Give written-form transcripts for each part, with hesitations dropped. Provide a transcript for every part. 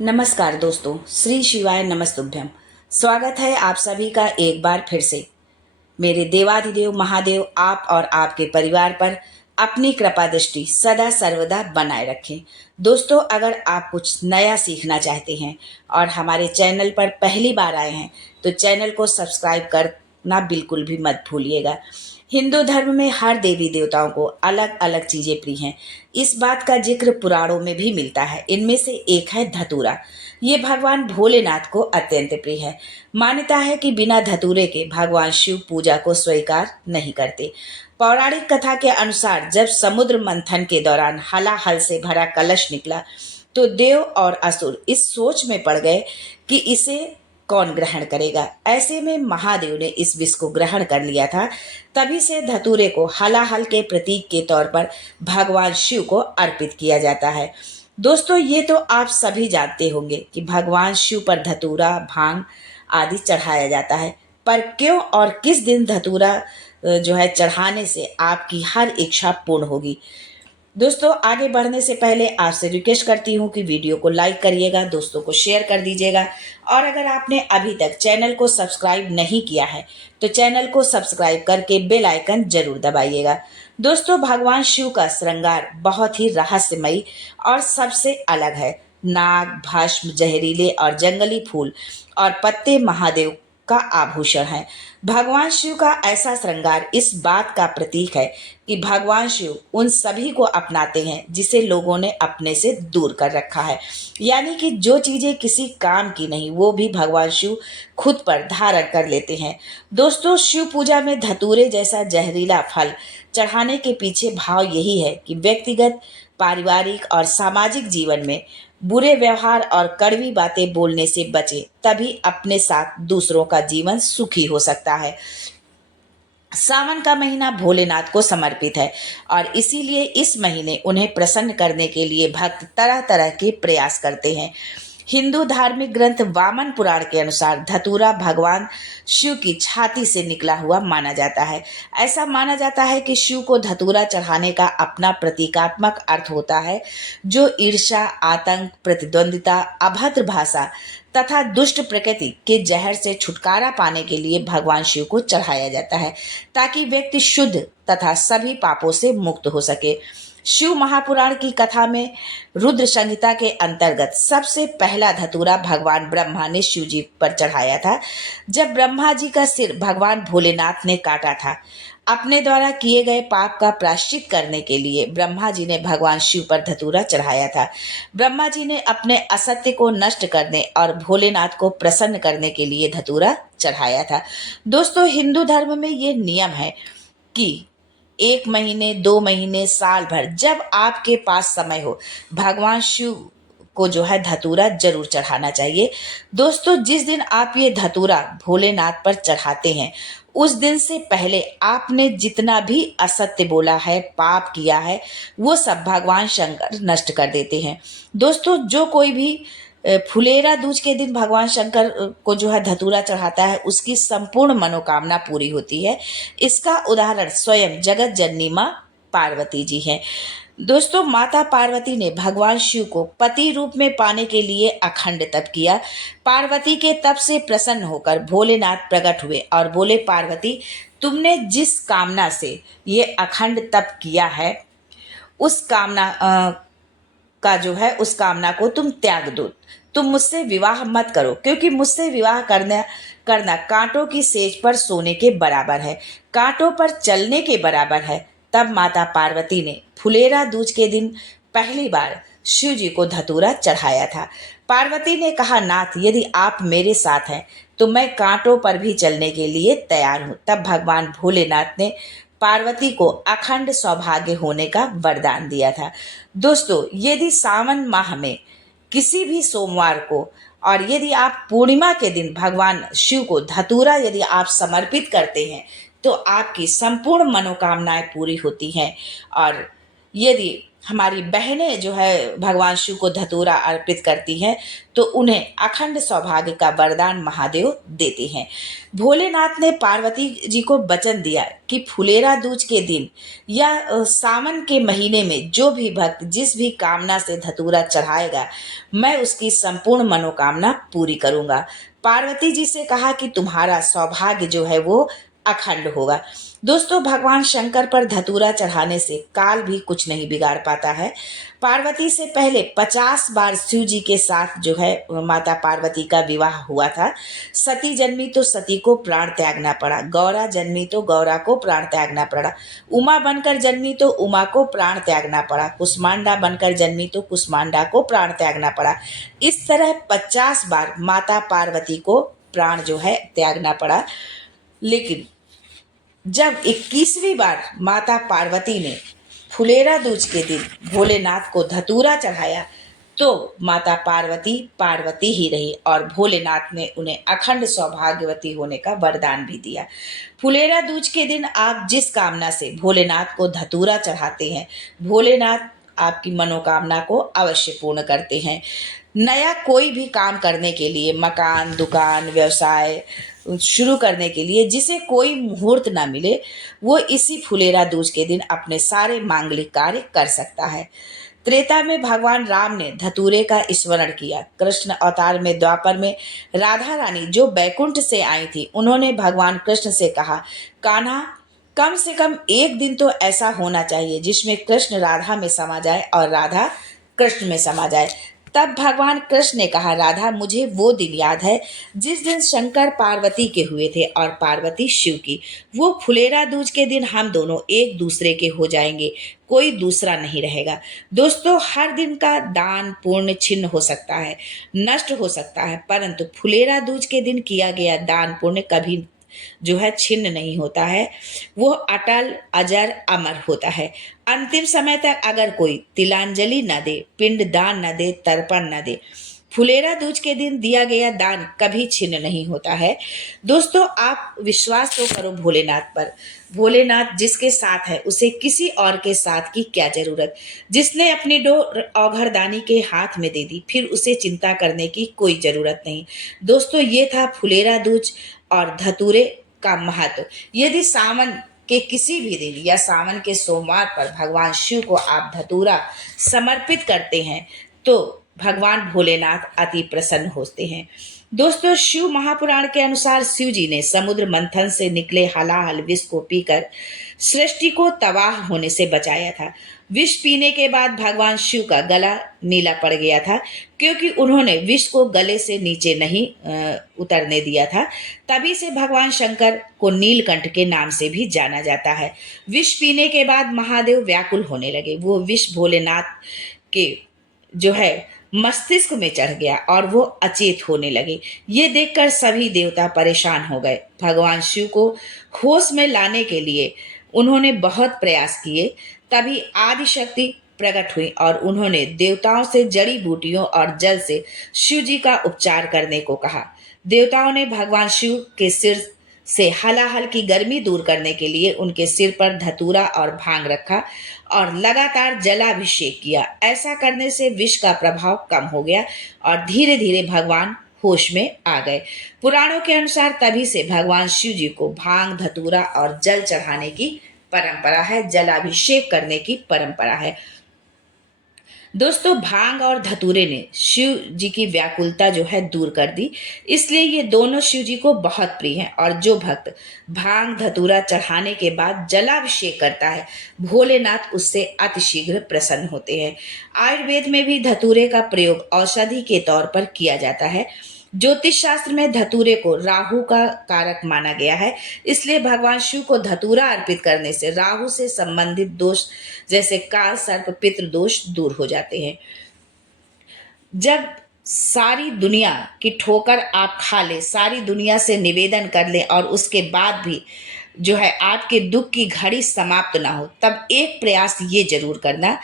नमस्कार दोस्तों, श्री शिवाय नमस्तुभ्यम। स्वागत है आप सभी का एक बार फिर से। मेरे देवाधिदेव महादेव आप और आपके परिवार पर अपनी कृपा दृष्टि सदा सर्वदा बनाए रखें। दोस्तों, अगर आप कुछ नया सीखना चाहते हैं और हमारे चैनल पर पहली बार आए हैं तो चैनल को सब्सक्राइब करना बिल्कुल भी मत भूलिएगा। हिंदू धर्म में हर देवी देवताओं को अलग अलग चीजें प्रिय हैं। इस बात का जिक्र पुराणों में भी मिलता है। इनमें से एक है धतूरा। ये भगवान भोलेनाथ को अत्यंत प्रिय है। मान्यता है कि बिना धतूरे के भगवान शिव पूजा को स्वीकार नहीं करते। पौराणिक कथा के अनुसार जब समुद्र मंथन के दौरान हलाहल से भरा कलश निकला तो देव और असुर इस सोच में पड़ गए कि इसे कौन ग्रहण करेगा। ऐसे में महादेव ने इस विष को ग्रहण कर लिया था। तभी से धतूरे को हलाहल के प्रतीक के तौर पर भगवान शिव को अर्पित किया जाता है। दोस्तों, ये तो आप सभी जानते होंगे कि भगवान शिव पर धतूरा, भांग आदि चढ़ाया जाता है। पर क्यों और किस दिन धतूरा चढ़ाने से आपकी हर इच्छा पूर्ण होगी। दोस्तों, आगे बढ़ने से पहले आपसे रिक्वेस्ट करती हूँ कि वीडियो को लाइक करिएगा, दोस्तों को शेयर कर दीजिएगा और अगर आपने अभी तक चैनल को सब्सक्राइब नहीं किया है तो चैनल को सब्सक्राइब करके बेल आइकन जरूर दबाइएगा। दोस्तों, भगवान शिव का श्रृंगार बहुत ही रहस्यमयी और सबसे अलग है। नाग, भस्म, जहरीले और जंगली फूल और पत्ते महादेव का आभूषण है। भगवान शिव का ऐसा श्रृंगार इस बात का प्रतीक है कि भगवान शिव उन सभी को अपनाते हैं जिसे लोगों ने अपने से दूर कर रखा है। यानी कि जो चीजें किसी काम की नहीं वो भी भगवान शिव खुद पर धारण कर लेते हैं। दोस्तों, शिव पूजा में धतूरे जैसा जहरीला फल चढ़ाने के पीछे भाव यही है कि व्यक्तिगत, पारिवारिक और सामाजिक जीवन में बुरे व्यवहार और कड़वी बातें बोलने से बचे, तभी अपने साथ दूसरों का जीवन सुखी हो सकता है। सावन का महीना भोलेनाथ को समर्पित है और इसीलिए इस महीने उन्हें प्रसन्न करने के लिए भक्त तरह तरह के प्रयास करते हैं। हिंदू धार्मिक ग्रंथ वामन पुराण के अनुसार धतूरा भगवान शिव की छाती से निकला हुआ माना जाता है। ऐसा माना जाता है कि शिव को धतूरा चढ़ाने का अपना प्रतीकात्मक अर्थ होता है, जो ईर्ष्या, आतंक, प्रतिद्वंदिता, अभद्र भाषा तथा दुष्ट प्रकृति के जहर से छुटकारा पाने के लिए भगवान शिव को चढ़ाया जाता है, ताकि व्यक्ति शुद्ध तथा सभी पापों से मुक्त हो सके। शिव महापुराण की कथा में रुद्र संहिता के अंतर्गत सबसे पहला धतूरा भगवान ब्रह्मा ने शिव जी पर चढ़ाया था। जब ब्रह्मा जी का सिर भगवान भोलेनाथ ने काटा था, अपने द्वारा किए गए पाप का प्रायश्चित करने के लिए ब्रह्मा जी ने भगवान शिव पर धतूरा चढ़ाया था। ब्रह्मा जी ने अपने असत्य को नष्ट करने और भोलेनाथ को प्रसन्न करने के लिए धतूरा चढ़ाया था। दोस्तों, हिंदू धर्म में ये नियम है कि 1 महीने, 2 महीने, साल भर जब आपके पास समय हो, भगवान शिव को धतूरा जरूर चढ़ाना चाहिए। दोस्तों, जिस दिन आप ये धतूरा भोलेनाथ पर चढ़ाते हैं उस दिन से पहले आपने जितना भी असत्य बोला है, पाप किया है, वो सब भगवान शंकर नष्ट कर देते हैं। दोस्तों, जो कोई भी फुलेरा दूज के दिन भगवान शंकर को धतूरा चढ़ाता है, उसकी संपूर्ण मनोकामना पूरी होती है। इसका उदाहरण स्वयं जगत जननी माँ पार्वती जी हैं। दोस्तों, माता पार्वती ने भगवान शिव को पति रूप में पाने के लिए अखंड तप किया। पार्वती के तप से प्रसन्न होकर भोलेनाथ प्रकट हुए और बोले, पार्वती, तुमने जिस कामना से ये अखंड तप किया है उस कामना उस कामना को तुम त्याग दो। तुम मुझसे विवाह मत करो, क्योंकि मुझसे विवाह करना कांटों की सेज पर सोने के बराबर है, कांटों पर चलने के बराबर है। तब माता पार्वती ने फुलेरा दूज के दिन पहली बार शिव जी को धतूरा चढ़ाया था। पार्वती ने कहा, नाथ, यदि आप मेरे साथ हैं तो मैं कांटों पर भी चलने के लिए तैयार हूं। तब भगवान भोलेनाथ ने पार्वती को अखंड सौभाग्य होने का वरदान दिया था। दोस्तों, यदि सावन माह में किसी भी सोमवार को और यदि आप पूर्णिमा के दिन भगवान शिव को धतूरा यदि आप समर्पित करते हैं तो आपकी संपूर्ण मनोकामनाएं पूरी होती हैं। और यदि हमारी बहनें जो है भगवान शिव को धतूरा अर्पित करती हैं तो उन्हें अखंड सौभाग्य का वरदान महादेव देते हैं। भोलेनाथ ने पार्वती जी को वचन दिया कि फुलेरा दूज के दिन या सावन के महीने में जो भी भक्त जिस भी कामना से धतूरा चढ़ाएगा मैं उसकी संपूर्ण मनोकामना पूरी करूंगा। पार्वती जी से कहा कि तुम्हारा सौभाग्य जो है वो अखंड होगा। दोस्तों, भगवान शंकर पर धतूरा चढ़ाने से काल भी कुछ नहीं बिगाड़ पाता है। पार्वती से पहले 50 बार शिव जी के साथ जो है माता पार्वती का विवाह हुआ था। सती जन्मी तो सती को प्राण त्यागना पड़ा, गौरा जन्मी तो गौरा को प्राण त्यागना पड़ा, उमा बनकर जन्मी तो उमा को प्राण त्यागना पड़ा, कुष्मांडा बनकर जन्मी तो कुष्मांडा को प्राण त्यागना पड़ा। इस तरह 50 बार माता पार्वती को प्राण जो है त्यागना पड़ा। लेकिन जब 21वीं बार माता पार्वती ने फुलेरा दूज के दिन भोलेनाथ को धतूरा चढ़ाया तो माता पार्वती पार्वती ही रही और भोलेनाथ ने उन्हें अखंड सौभाग्यवती होने का वरदान भी दिया। फुलेरा दूज के दिन आप जिस कामना से भोलेनाथ को धतूरा चढ़ाते हैं भोलेनाथ आपकी मनोकामना को अवश्य पूर्ण करते हैं। नया कोई भी काम करने के लिए, मकान, दुकान, व्यवसाय शुरू करने के लिए जिसे कोई मुहूर्त ना मिले वो इसी फुलेरा दूज के दिन अपने सारे मांगलिक कार्य कर सकता है। त्रेता में भगवान राम ने धतूरे का स्मरण किया। कृष्ण अवतार में द्वापर में राधा रानी जो बैकुंठ से आई थी उन्होंने भगवान कृष्ण से कहा, कान्हा कम से कम एक दिन तो ऐसा होना चाहिए जिसमें कृष्ण राधा में समा जाए और राधा कृष्ण में समा जाए। तब भगवान कृष्ण ने कहा, राधा मुझे वो दिन याद है जिस दिन शंकर पार्वती के हुए थे और पार्वती शिव की। वो फुलेरा दूज के दिन हम दोनों एक दूसरे के हो जाएंगे, कोई दूसरा नहीं रहेगा। दोस्तों, हर दिन का दान पुण्य छिन्न हो सकता है, नष्ट हो सकता है, परंतु फुलेरा दूज के दिन किया गया दान पुण्य कभी जो है छिन्न नहीं होता है, वो अटल अजर अमर होता है। अंतिम समय तक अगर कोई तिलांजलि न दे, पिंड दान न दे, तर्पण न दे, फुलेरा दूज के दिन दिया गया दान कभी छिन्न नहीं होता है। दोस्तों, आप विश्वास तो करो भोलेनाथ पर। भोलेनाथ जिसके साथ है उसे किसी और के साथ की क्या जरूरत। जिसने अपनी डोर औघरदानी के हाथ में दे दी फिर उसे चिंता करने की कोई जरूरत नहीं। दोस्तों, ये था फुलेरा दूज और धतूरे का महत्व। यदि सावन के किसी भी दिन या सावन के सोमवार पर भगवान शिव को आप धतूरा समर्पित करते हैं तो भगवान भोलेनाथ अति प्रसन्न होते हैं। दोस्तों, शिव महापुराण के अनुसार शिव जी ने समुद्र मंथन से निकले हलाहल विष को पीकर सृष्टि को तबाह होने से बचाया था। विष पीने के बाद भगवान शिव का गला नीला पड़ गया था क्योंकि उन्होंने विष को गले से नीचे नहीं उतरने दिया था। तभी से भगवान शंकर को नीलकंठ के नाम से भी जाना जाता है। विष पीने के बाद महादेव व्याकुल होने लगे। वो विष भोलेनाथ के जो है मस्तिष्क में चढ़ गया और वो अचेत होने लगे। ये देखकर सभी देवता परेशान हो गए। भगवान शिव को होश में लाने के लिए उन्होंने बहुत प्रयास किए। तभी आदि शक्ति प्रकट हुई और उन्होंने देवताओं से जड़ी बूटियों और जल से शिव जी का उपचार करने को कहा। देवताओं ने भगवान शिव के सिर से हलाहल की गर्मी दूर करने के लिए उनके सिर पर धतूरा और भांग रखा और लगातार जलाभिषेक किया। ऐसा करने से विष का प्रभाव कम हो गया और धीरे धीरे भगवान होश में आ गए। पुराणों के अनुसार तभी से भगवान शिव जी को भांग, धतूरा और जल चढ़ाने की परंपरा है, जलाभिषेक करने की परंपरा है। दोस्तों, भांग और धतूरे ने शिव जी की व्याकुलता जो है दूर कर दी, इसलिए ये दोनों शिव जी को बहुत प्रिय हैं। और जो भक्त भांग धतूरा चढ़ाने के बाद जलाभिषेक करता है भोलेनाथ उससे अतिशीघ्र प्रसन्न होते हैं। आयुर्वेद में भी धतूरे का प्रयोग औषधि के तौर पर किया जाता है। ज्योतिष शास्त्र में धतूरे को राहु का कारक माना गया है, इसलिए भगवान शिव को धतूरा अर्पित करने से राहु से संबंधित दोष जैसे काल सर्प पितृ दोष दूर हो जाते हैं। जब सारी दुनिया की ठोकर आप खा ले, सारी दुनिया से निवेदन कर ले और उसके बाद भी जो है आपके दुख की घड़ी समाप्त ना हो, तब एक प्रयास ये जरूर करना,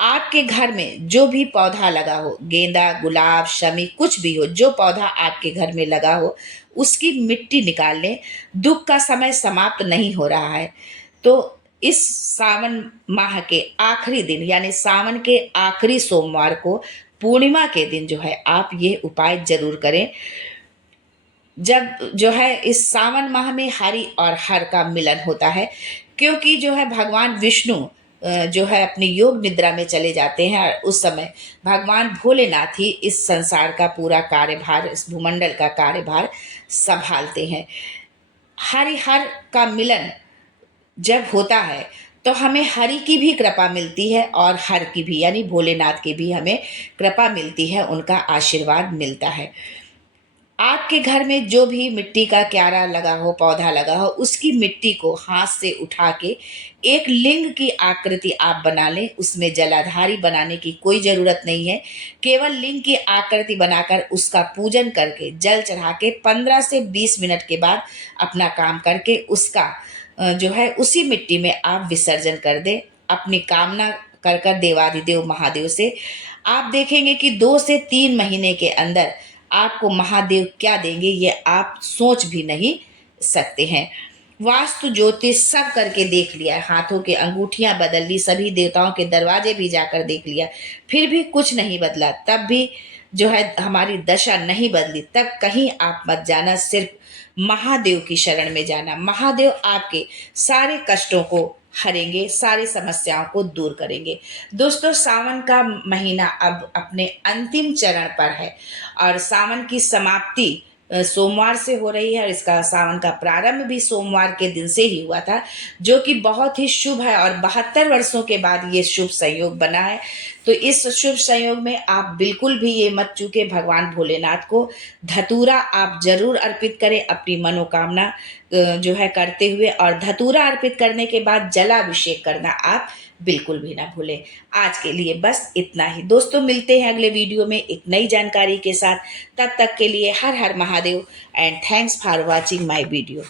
आपके घर में जो भी पौधा लगा हो, गेंदा, गुलाब, शमी, कुछ भी हो, जो पौधा आपके घर में लगा हो उसकी मिट्टी निकाल लें। दुख का समय समाप्त नहीं हो रहा है तो इस सावन माह के आखिरी दिन यानी सावन के आखिरी सोमवार को पूर्णिमा के दिन जो है आप ये उपाय जरूर करें। जब जो है इस सावन माह में हरि और हर का मिलन होता है, क्योंकि जो है भगवान विष्णु जो है अपनी योग निद्रा में चले जाते हैं और उस समय भगवान भोलेनाथ ही इस संसार का पूरा कार्यभार, इस भूमंडल का कार्यभार संभालते हैं। हरि हर का मिलन जब होता है तो हमें हरि की भी कृपा मिलती है और हर की भी यानी भोलेनाथ की भी हमें कृपा मिलती है, उनका आशीर्वाद मिलता है। आपके घर में जो भी मिट्टी का क्यारा लगा हो, पौधा लगा हो, उसकी मिट्टी को हाथ से उठा के एक लिंग की आकृति आप बना लें। उसमें जलाधारी बनाने की कोई ज़रूरत नहीं है। केवल लिंग की आकृति बनाकर उसका पूजन करके जल चढ़ा के 15 से 20 मिनट के बाद अपना काम करके उसका जो है उसी मिट्टी में आप विसर्जन कर दें। अपनी कामना कर कर देवाधिदेव महादेव से आप देखेंगे कि 2 से 3 महीने के अंदर आपको महादेव क्या देंगे ये आप सोच भी नहीं सकते हैं। वास्तु ज्योतिष सब करके देख लिया है, हाथों की अंगूठियां बदल ली, सभी देवताओं के दरवाजे भी जाकर देख लिया, फिर भी कुछ नहीं बदला। तब भी जो है हमारी दशा नहीं बदली, तब कहीं आप मत जाना, सिर्फ महादेव की शरण में जाना। महादेव आपके सारे कष्टों को हरेंगे, सारी समस्याओं को दूर करेंगे। दोस्तों, सावन का महीना अब अपने अंतिम चरण पर है और सावन की समाप्ति सोमवार से हो रही है और इसका सावन का प्रारंभ भी सोमवार के दिन से ही हुआ था, जो कि बहुत ही शुभ है और 72 वर्षों के बाद ये शुभ संयोग बना है। तो इस शुभ संयोग में आप बिल्कुल भी ये मत चूके, भगवान भोलेनाथ को धतूरा आप जरूर अर्पित करें अपनी मनोकामना जो है करते हुए, और धतूरा अर्पित करने के बाद जलाभिषेक करना आप बिल्कुल भी ना भूलें। आज के लिए बस इतना ही दोस्तों, मिलते हैं अगले वीडियो में एक नई जानकारी के साथ। तब तक के लिए हर हर Mahadev and thanks for watching my video.